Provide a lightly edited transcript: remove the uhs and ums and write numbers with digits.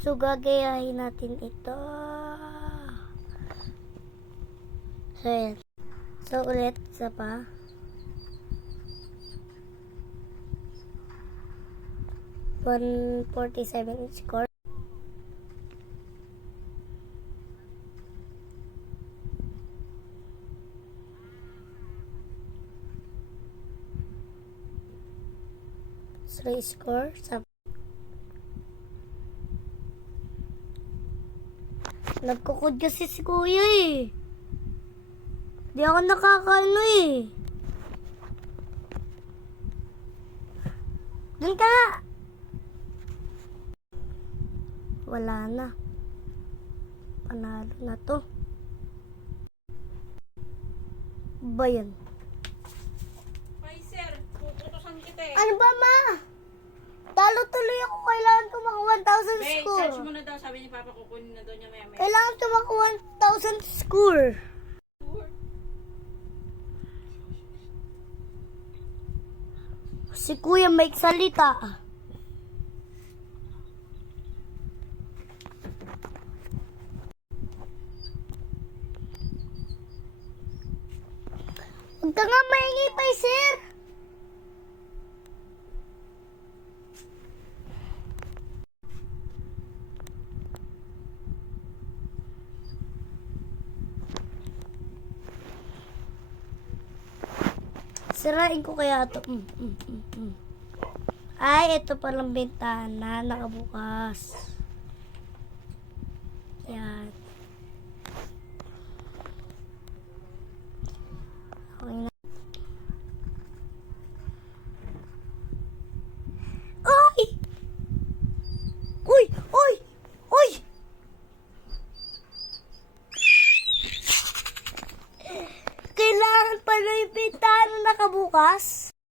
So, gagayahin natin ito. So, yan. So, ulit, isa pa. $147 each score. So, score. Nagkukod kasi si kuya eh. Di ako nakakaano eh. Doon ka nga. Wala na. Panalo na to. Ba yan? Ay, sir, puputusan kita eh. Ano ba, ma? Talo tuloy ako. Kailangan ko maka 1,000 May, score. charge mo na daw. Sabi ni Papa, kukunin na daw niya maya. Kailangan ko maka 1,000 score. Si kuya may salita. Huwag ka nga maingay pa, sir. Sirain ko kaya ito. Ay, ito palang bintana. Nakabukas. Yan. Okay na. Ay! Uy! Uy! Uy! Kailangan pala yung bintana nakabukas.